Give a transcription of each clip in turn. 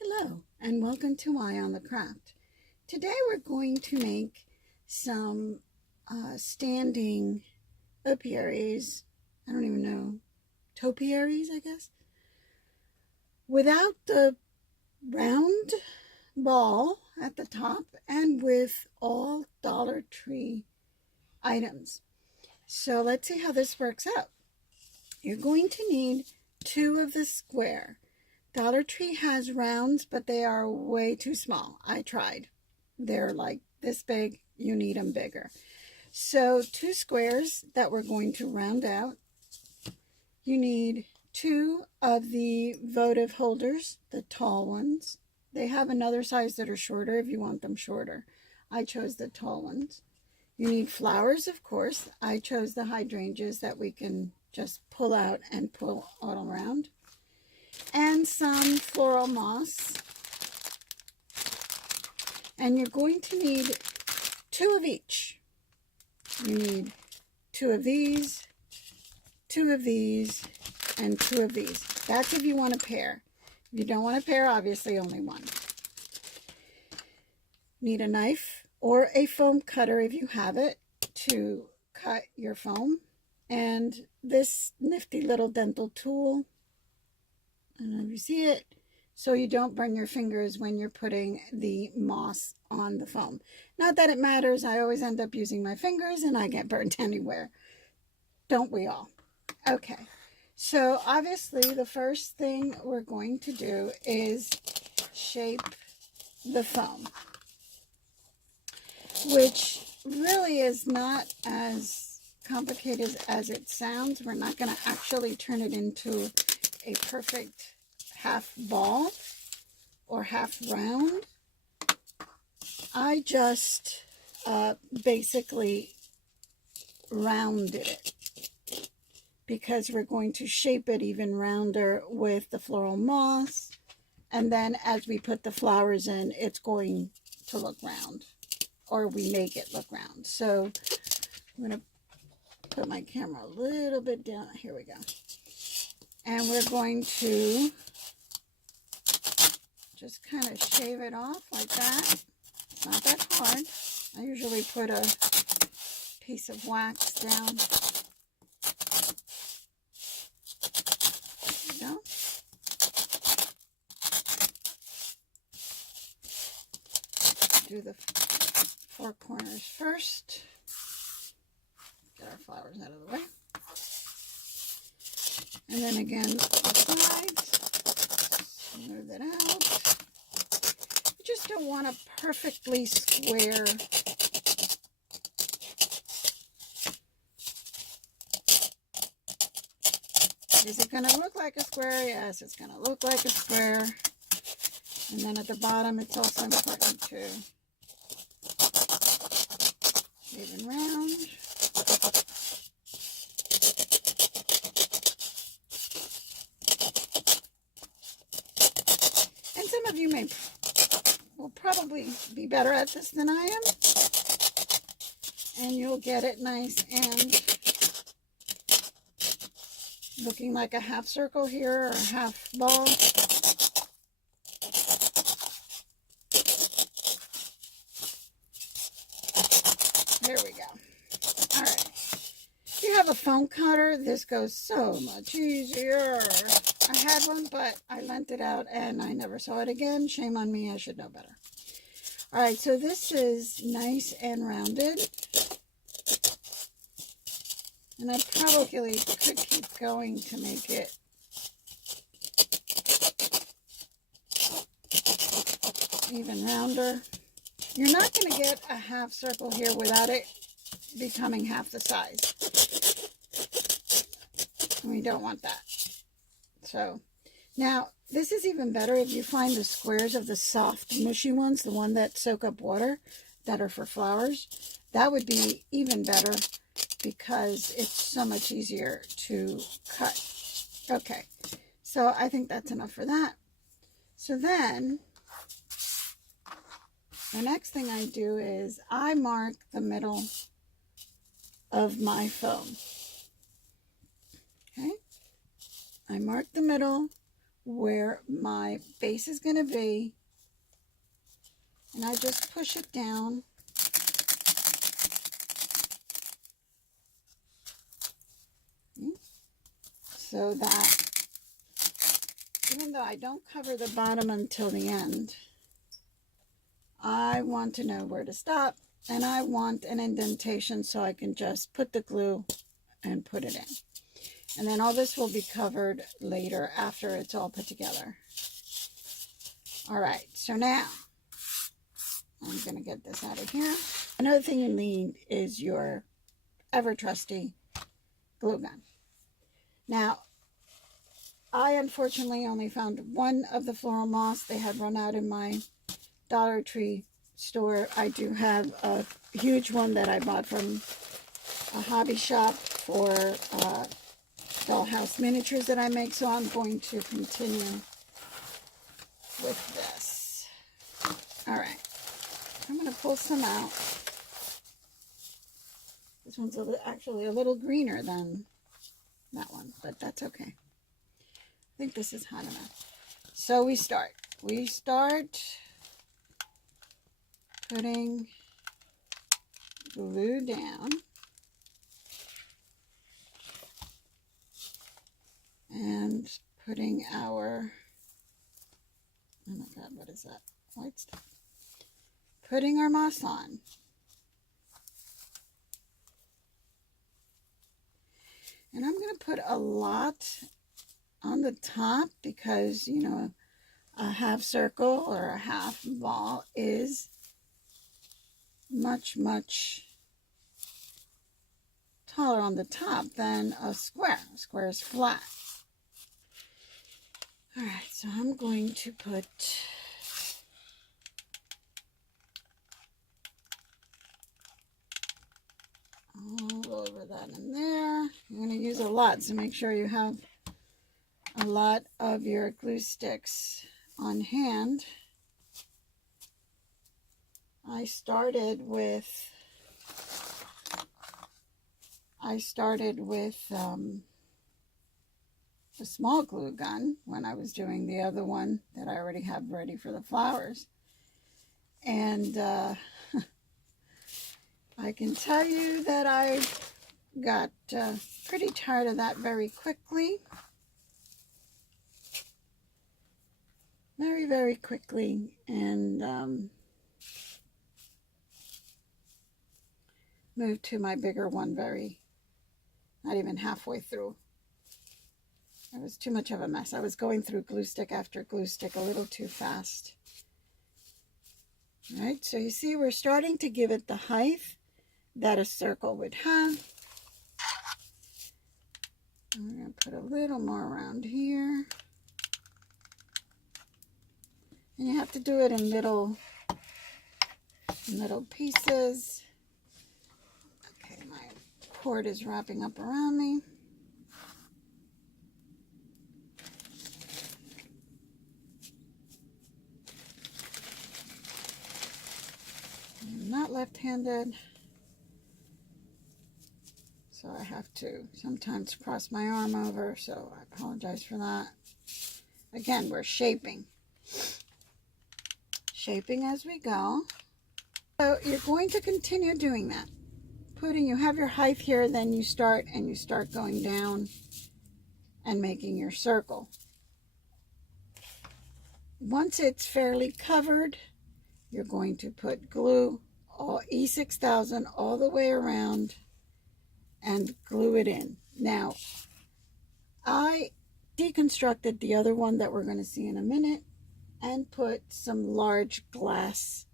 Hello and welcome to Eye on the Craft. Today we're going to make some standing topiaries, I don't even know, topiaries I guess, without the round ball at the top and with all Dollar Tree items. So let's see how this works out. You're going to need two of the square. Dollar Tree has rounds, but they are way too small. I tried. They're like this big. You need them bigger. So two squares that we're going to round out. You need two of the votive holders, the tall ones. They have another size that are shorter if you want them shorter. I chose the tall ones. You need flowers, of course. I chose the hydrangeas that we can just pull out and pull all around. And some floral moss. And you're going to need two of each. You need two of these, and two of these. That's if you want to pair. If you don't want to pair, obviously only one. Need a knife or a foam cutter if you have it to cut your foam. And this nifty little dental tool. I don't know if you see it, so you don't burn your fingers when you're putting the moss on the foam. Not that it matters. I always end up using my fingers and I get burnt anywhere. Don't we all? Okay, so obviously the first thing we're going to do is shape the foam, which really is not as complicated as it sounds. We're not going to actually turn it into a perfect half ball or half round. I just basically rounded it because we're going to shape it even rounder with the floral moss, and then as we put the flowers in, it's going to look round, or we make it look round. So I'm going to put my camera a little bit down. Here we go. And we're going to just kind of shave it off like that. It's not that hard. I usually put a piece of wax down. There you go. Do the four corners first. Get our flowers out of the way. And then again, the sides, smooth it out. You just don't want a perfectly square. Is it going to look like a square? Yes, it's going to look like a square. And then at the bottom, it's also important to even round. Some of you will probably be better at this than I am, and you'll get it nice and looking like a half circle here or a half ball. There we go. All right. If you have a foam cutter, this goes so much easier. I had one, but I lent it out and I never saw it again. Shame on me. I should know better. All right, so this is nice and rounded. And I probably could keep going to make it even rounder. You're not going to get a half circle here without it becoming half the size. And we don't want that. So now this is even better if you find the squares of the soft mushy ones, the one that soak up water, that are for flowers. That would be even better because it's so much easier to cut. Okay, so I think that's enough for that. So then the next thing I do is I mark the middle of my foam. Okay, I mark the middle where my base is going to be, and I just push it down. So that even though I don't cover the bottom until the end, I want to know where to stop, and I want an indentation so I can just put the glue and put it in. And then all this will be covered later after it's all put together. All right, so now I'm going to get this out of here. Another thing you need is your ever trusty glue gun. Now, I unfortunately only found one of the floral moss. They had run out in my Dollar Tree store. I do have a huge one that I bought from a hobby shop for dollhouse miniatures that I make, so I'm going to continue with this. All right, I'm going to pull some out. This one's actually a little greener than that one, but that's okay. I think this is hot enough. So we start putting glue down, and putting our, oh my God, what is that? White stuff. Putting our moss on. And I'm going to put a lot on the top because, you know, a half circle or a half ball is much, much taller on the top than a square. A square is flat. All right, so I'm going to put all over that in there. You're going to use a lot, so make sure you have a lot of your glue sticks on hand. I started with a small glue gun when I was doing the other one that I already have ready for the flowers. And I can tell you that I got pretty tired of that very quickly. Very, very quickly. And moved to my bigger one not even halfway through. It was too much of a mess. I was going through glue stick after glue stick a little too fast. All right, so you see we're starting to give it the height that a circle would have. I'm going to put a little more around here. And you have to do it in little pieces. Okay, my cord is wrapping up around me. I'm not left-handed, so I have to sometimes cross my arm over, so I apologize for that. Again, we're shaping as we go. So you're going to continue doing that. You have your height here, then you start going down and making your circle. Once it's fairly covered, you're going to put glue, all E6000 all the way around, and glue it in. Now, I deconstructed the other one that we're going to see in a minute and put some large glass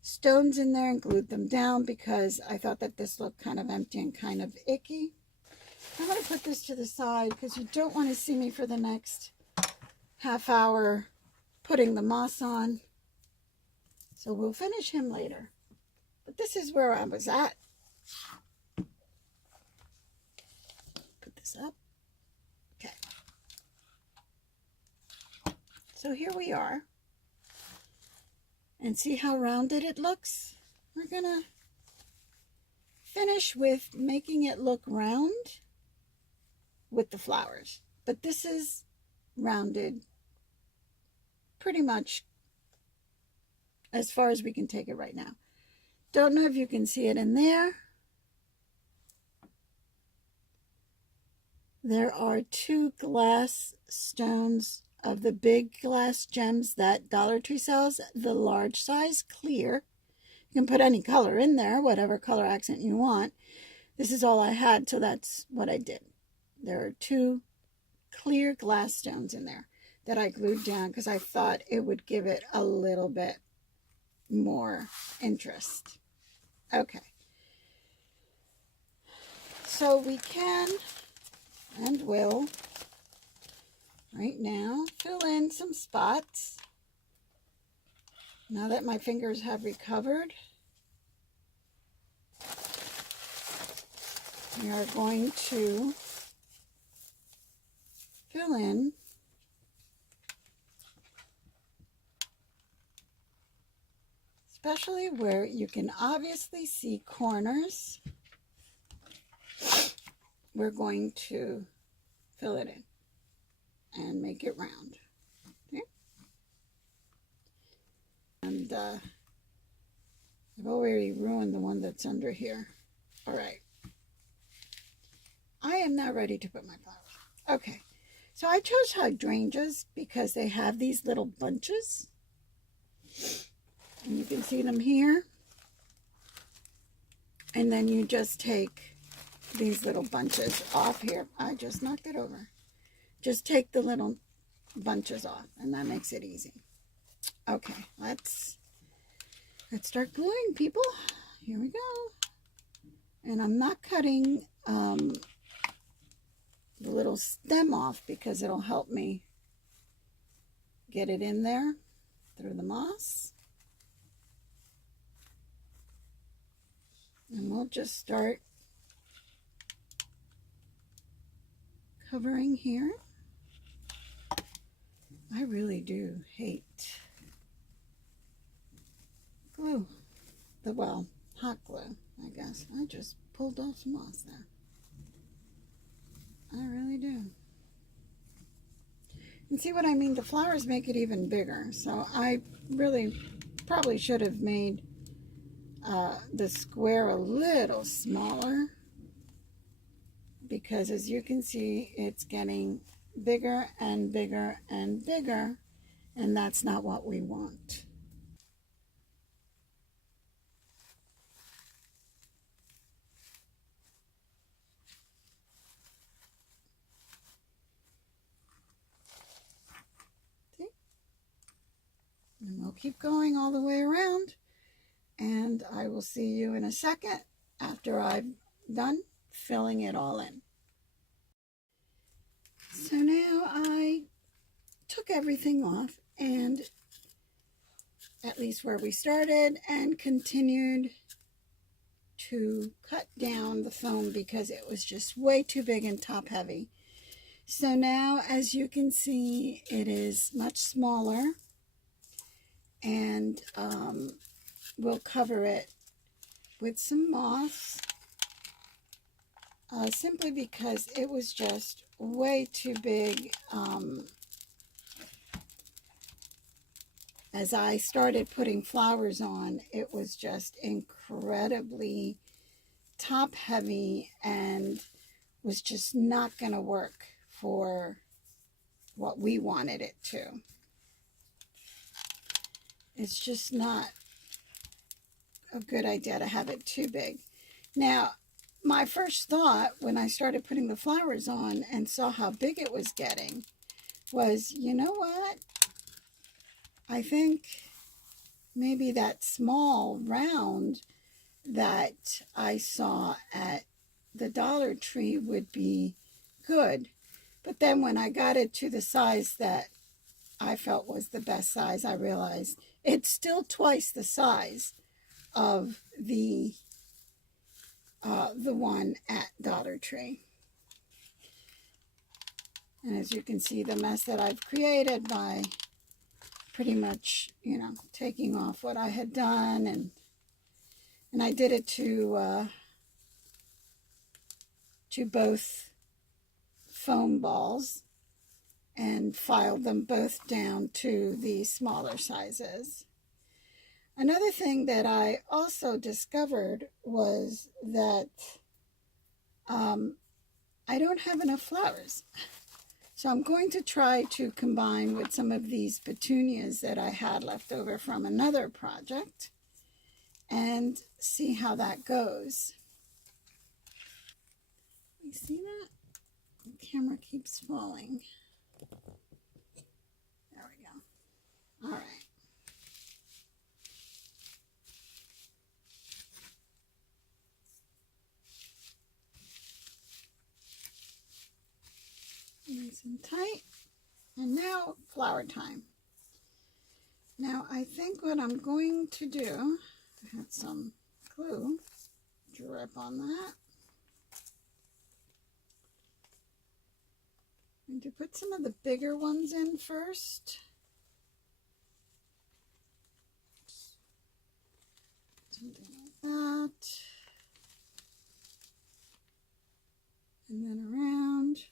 stones in there and glued them down because I thought that this looked kind of empty and kind of icky. I'm going to put this to the side because you don't want to see me for the next half hour putting the moss on. So we'll finish him later. But this is where I was at. Put this up. Okay. So here we are. And see how rounded it looks? We're going to finish with making it look round with the flowers. But this is rounded pretty much as far as we can take it right now. Don't know if you can see it in there. There are 2 glass stones of the big glass gems that Dollar Tree sells, the large size clear. You can put any color in there, whatever color accent you want. This is all I had, so that's what I did. There are 2 clear glass stones in there that I glued down because I thought it would give it a little bit more interest. Okay. So we can and will right now fill in some spots. Now that my fingers have recovered, we are going to fill in especially where you can obviously see corners. We're going to fill it in and make it round. Okay? And I've already ruined the one that's under here. All right. I am now ready to put my flowers. Okay. So I chose hydrangeas because they have these little bunches. And you can see them here. And then you just take these little bunches off here. I just knocked it over. Just take the little bunches off, and that makes it easy. Okay, let's start gluing, people. Here we go. And I'm not cutting the little stem off because it'll help me get it in there through the moss. And we'll just start covering here. I really do hate glue. Well, hot glue, I guess. I just pulled off some moss there. I really do. And see what I mean? The flowers make it even bigger. So I really probably should have made the square a little smaller, because as you can see, it's getting bigger and bigger and bigger, and that's not what we want. See? And we'll keep going all the way around, and I will see you in a second after I've done filling it all in. So now I took everything off, and at least where we started, and continued to cut down the foam because it was just way too big and top heavy. So now, as you can see, it is much smaller, and we'll cover it with some moss, simply because it was just way too big. As I started putting flowers on, it was just incredibly top heavy and was just not going to work for what we wanted it to. It's just not a good idea to have it too big. Now, my first thought when I started putting the flowers on and saw how big it was getting was, you know what? I think maybe that small round that I saw at the Dollar Tree would be good. But then when I got it to the size that I felt was the best size, I realized it's still twice the size of the one at Dollar Tree. And as you can see, the mess that I've created by pretty much, taking off what I had done, and I did it to both foam balls, and filed them both down to the smaller sizes. Another thing that I also discovered was that I don't have enough flowers. So I'm going to try to combine with some of these petunias that I had left over from another project and see how that goes. You see that? The camera keeps falling. There we go. All right. Nice and tight. And now flower time. Now I think what I'm going to do, I had some glue drip on that. I'm going to put some of the bigger ones in first. Something like that. And then around.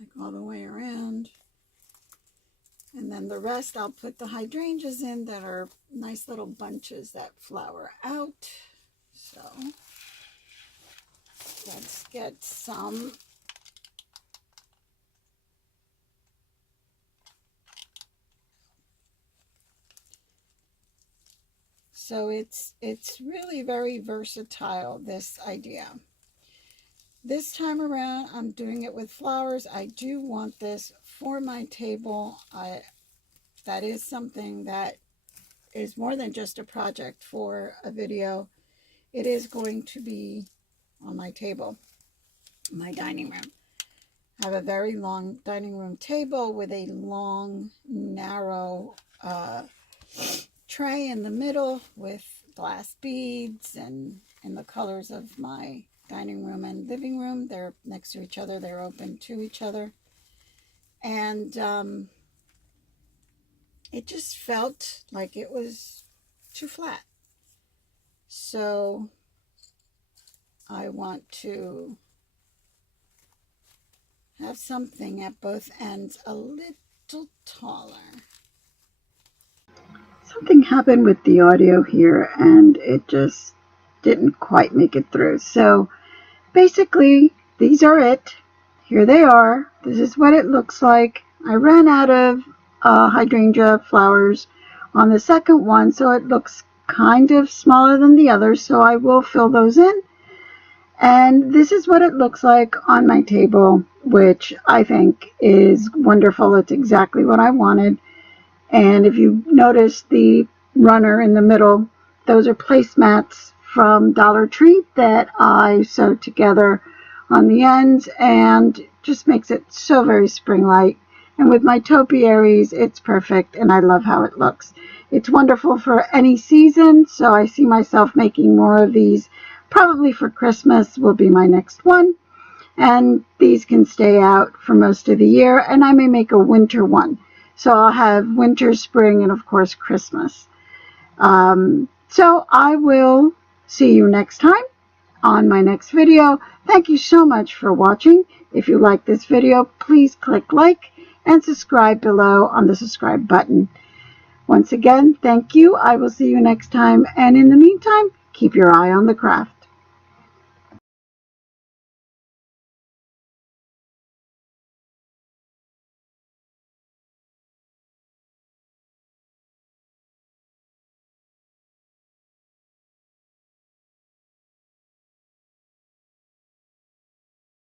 Like all the way around. And then the rest I'll put the hydrangeas in that are nice little bunches that flower out. So let's get some. So it's really very versatile, this idea. This time around, I'm doing it with flowers. I do want this for my table. That is something that is more than just a project for a video. It is going to be on my table, my dining room. I have a very long dining room table with a long, narrow tray in the middle with glass beads and in the colors of my dining room and living room. They're next to each other. They're open to each other. And it just felt like it was too flat. So I want to have something at both ends a little taller. Something happened with the audio here and it just didn't quite make it through. So basically, these are it. Here they are. This is what it looks like. I ran out of hydrangea flowers on the second one, so it looks kind of smaller than the others, so I will fill those in. And this is what it looks like on my table, which I think is wonderful. It's exactly what I wanted. And if you notice the runner in the middle, those are placemats from Dollar Tree that I sewed together on the ends, and just makes it so very spring-like. And with my topiaries, it's perfect, and I love how it looks. It's wonderful for any season, so I see myself making more of these. Probably for Christmas will be my next one. And these can stay out for most of the year, and I may make a winter one. So I'll have winter, spring, and of course Christmas. So I will see you next time on my next video. Thank you so much for watching. If you like this video, please click like and subscribe below on the subscribe button. Once again, thank you. I will see you next time. And in the meantime, keep your eye on the craft.